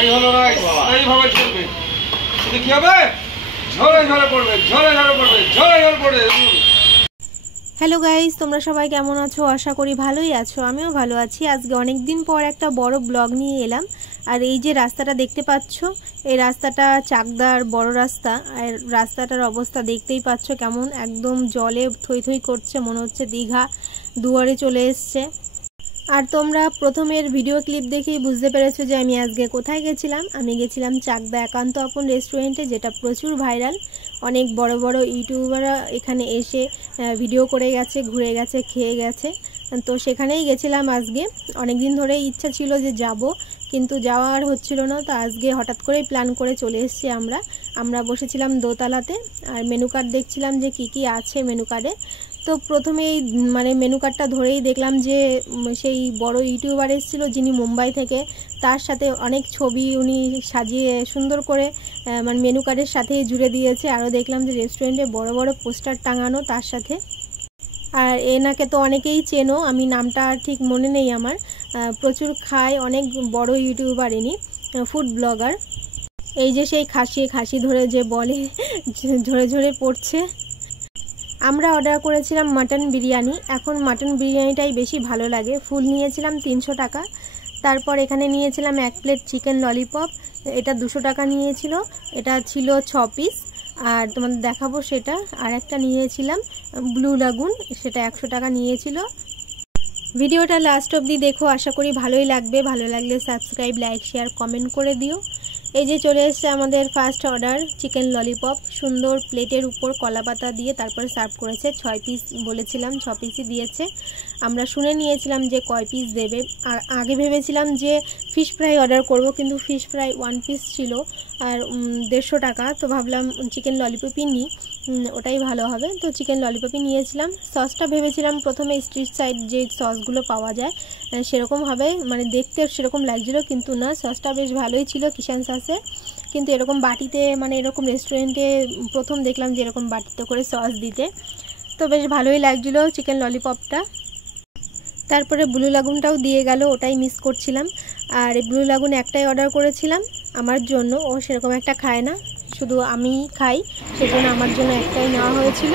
এই হলো রাইস, এইভাবে চলবে। শুধু কি হবে, ঝরে ঝরে পড়বে, ঝরে ঝরে পড়বে, ঝরে ঝরে পড়বে। হ্যালো গাইস, তোমরা সবাই কেমন আছো? আশা করি ভালোই আছো। আমিও ভালো আছি। আজকে অনেক দিন পর একটা বড় ব্লগ নিয়ে এলাম। আর এই যে রাস্তাটা দেখতে পাচ্ছ, এই রাস্তাটা চাকদার বড় রাস্তা। আর রাস্তাটার অবস্থা দেখতেই পাচ্ছ কেমন, একদম জলে থই থই করছে, মনে হচ্ছে দীঘা দুয়ারে চলে এসছে। আর তোমরা প্রথমের ভিডিও ক্লিপ দেখেই বুঝতে পেরেছো যে আমি আজকে কোথায় গেছিলাম। আমি গেছিলাম চাকদা একান্ত আপন রেস্টুরেন্টে, যেটা প্রচুর ভাইরাল। অনেক বড় বড় ইউটিউবাররা এখানে এসে ভিডিও করে গেছে, ঘুরে গেছে, খেয়ে গেছে। তো সেখানেই গেছিলাম আজকে। অনেক দিন ধরেই ইচ্ছা ছিল যে যাব, কিন্তু যাওয়া আর হচ্ছিল না। তো আজকে হঠাৎ করেই প্ল্যান করে চলে এসেছি আমরা বসেছিলাম দোতলাতে। আর মেনু কার্ড দেখছিলাম যে কি কি আছে মেনু কার্ডে। তো প্রথমেই মানে মেনু কার্ডটা ধরেই দেখলাম যে সেই বড় ইউটিউবার এসেছিল যিনি মুম্বাই থেকে, তার সাথে অনেক ছবি উনি সাজিয়ে সুন্দর করে মানে মেনু কার্ডের সাথেই জুড়ে দিয়েছে। আরও দেখলাম যে রেস্টুরেন্টে বড় বড় পোস্টার টাঙানো তার সাথে। আর এনাকে তো অনেকেই চেনো, আমি নামটা ঠিক মনে নেই আমার। প্রচুর খায়, অনেক বড় ইউটিউবার ইনি, ফুড ব্লগার। এই যে সেই খাসি ধরে যে বলে ঝরে ঝরে পড়ছে। আমরা অর্ডার করেছিলাম মাটন বিরিয়ানি। এখন মাটন বিরিয়ানিটাই বেশি ভালো লাগে। ফুল নিয়েছিলাম 300 টাকা। তারপর এখানে নিয়েছিলাম 1 প্লেট চিকেন ললিপপ, এটা 200 টাকা নিয়েছিল। এটা ছিল 6 পিস। আর তোমাদের দেখাবো সেটা। আর একটা নিয়েছিলাম ব্লু লাগুন, সেটা 100 টাকা নিয়েছিল। ভিডিওটা লাস্ট অবধি দেখো, আশা করি ভালোই লাগবে। ভালো লাগলে সাবস্ক্রাইব, লাইক, শেয়ার, কমেন্ট করে দিও। এই যে চলে এসছে আমাদের ফার্স্ট অর্ডার, চিকেন ললিপপ। সুন্দর প্লেটের উপর কলা পাতা দিয়ে তারপরে সার্ভ করেছে। 6 পিস বলেছিলাম, 6 পিসই দিয়েছে। আমরা শুনে নিয়েছিলাম যে কয় পিস দেবে। আর আগে ভেবেছিলাম যে ফিশ ফ্রাই অর্ডার করব, কিন্তু ফিশ ফ্রাই 1 পিস ছিল আর 150 টাকা। তো ভাবলাম চিকেন ললিপপই নিই, ওটাই ভালো হবে। তো চিকেন ললিপপই নিয়েছিলাম। সসটা ভেবেছিলাম প্রথমে স্ট্রিট সাইড যে সসগুলো পাওয়া যায় সেরকম হবে, মানে দেখতে সেরকম লাগছিল, কিন্তু না, সসটা বেশ ভালোই ছিল, কিষান সসে। কিন্তু এরকম বাটিতে, মানে এরকম রেস্টুরেন্টে প্রথম দেখলাম যে এরকম বাটিতে করে সস দিতে। তো বেশ ভালোই লাগছিলো চিকেন ললিপপটা। তারপরে ব্লু লাগুনটাও দিয়ে গেল, ওটাই মিস করছিলাম। আর এই ব্লু লাগুন একটাই অর্ডার করেছিলাম আমার জন্য, ও সেরকম একটা খায় না, শুধু আমি খাই, সেজন্য আমার জন্য একটাই নেওয়া হয়েছিল।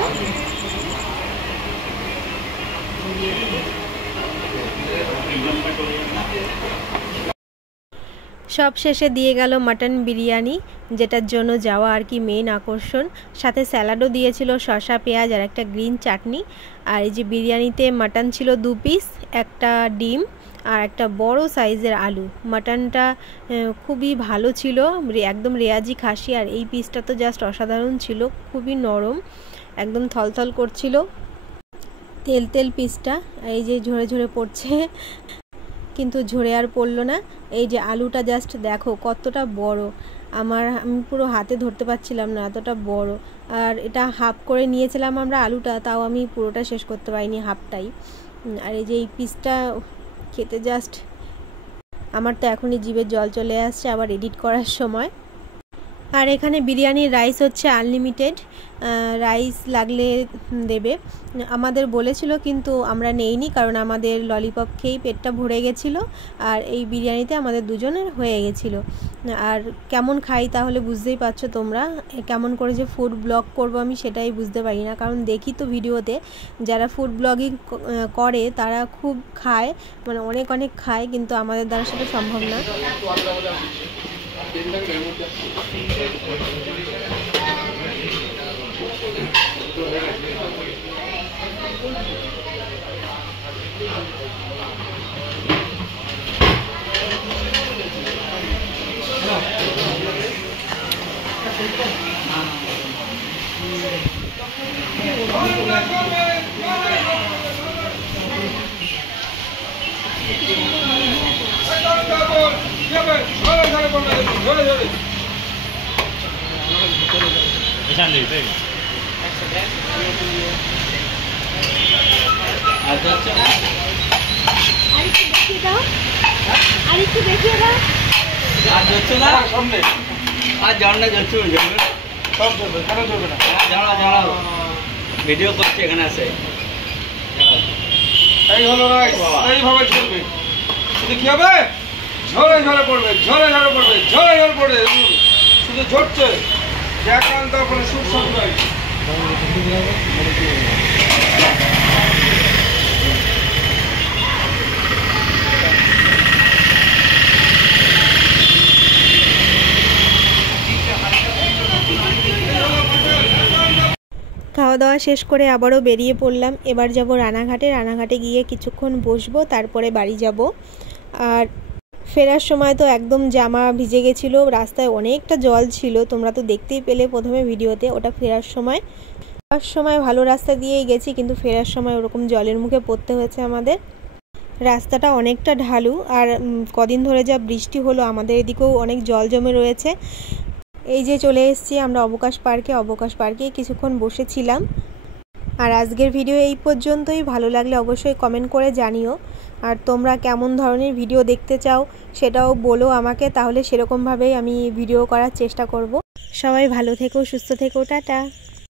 সব শেষে দিয়ে গেল মাটন বিরিয়ানি, যেটার জন্য যাওয়া আর কি মেইন আকর্ষণ। সাথে স্যালাডও দিয়েছিল, শসা, পেঁয়াজ আর একটা গ্রিন চাটনি। আর এই যে বিরিয়ানিতে মাটন ছিল 2 পিস, একটা ডিম আর একটা বড় সাইজের আলু। মাটনটা খুবই ভালো ছিল, একদম রেয়াজি খাসি। আর এই পিসটা তো জাস্ট অসাধারণ ছিল, খুবই নরম, একদম থলথল করছিল, তেল তেল পিসটা। এই যে ঝরে ঝরে পড়ছে, কিন্তু ঝরে আর পড়লো না। এই যে আলুটা জাস্ট দেখো কতটা বড়, আমি পুরো হাতে ধরতে পারছিলাম না, এতটা বড়। আর এটা হাফ করে নিয়েছিলাম আমরা আলুটা, তাও আমি পুরোটা শেষ করতে পারিনি, হাফটাই। আর এই যে এই পিসটা খেতে জাস্ট, আমার তো এখনই জিভে জল চলে আসছে আবার এডিট করার সময়। আর এখানে বিরিয়ানির রাইস হচ্ছে আনলিমিটেড, রাইস লাগলে দেবে। আমাদের বলেছিল, কিন্তু আমরা নেইনি, কারণ আমাদের ললিপপ খেয়েই পেটটা ভরে গেছিলো। আর এই বিরিয়ানিতে আমাদের দুজনের হয়ে গেছিলো। আর কেমন খাই তাহলে বুঝতেই পারছো তোমরা। কেমন করে যে ফুড ব্লগ করব আমি সেটাই বুঝতে পারি না, কারণ দেখি তো ভিডিওতে যারা ফুড ব্লগিং করে তারা খুব খায়, মানে অনেক অনেক খায়, কিন্তু আমাদের দ্বারা সেটা সম্ভব না। ভিডিও করছে এখানে আছে। এই হলো রাইস, এইভাবে চলবে। শুধু কি হবে, ঝরে ঝরে পড়বে, ঝরে ঝরে পড়বে। শুধু ঝরছে একান্ত কোনো সুখ শান্তি নাই। খাওয়া দাওয়া শেষ করে আবারও বেরিয়ে পড়লাম। এবার যাব রানাঘাটে। রানাঘাটে গিয়ে কিছুক্ষণ বসবো, তারপরে বাড়ি যাব। আর ফেরার সময় তো একদম জামা ভিজে গেছিলো, রাস্তায় অনেকটা জল ছিল, তোমরা তো দেখতেই পেলে প্রথমে ভিডিওতে। ওটা ফেরার সময় ভালো রাস্তা দিয়েই গেছি, কিন্তু ফেরার সময় ওরকম জলের মুখে পড়তে হয়েছে আমাদের। রাস্তাটা অনেকটা ঢালু, আর কদিন ধরে যা বৃষ্টি হলো আমাদের এদিকেও অনেক জল জমে রয়েছে। এই যে চলে এসেছি আমরা অবকাশ পার্কে কিছুক্ষণ বসেছিলাম। আর আজকের ভিডিও এই পর্যন্তই। ভালো লাগলে অবশ্যই কমেন্ট করে জানিও। আর তোমরা কেমন ধরনের ভিডিও দেখতে চাও সেটাও বলো আমাকে, তাহলে সেরকমভাবেই আমি ভিডিও করার চেষ্টা করব। সবাই ভালো থেকো, সুস্থ থেকো, টাটা।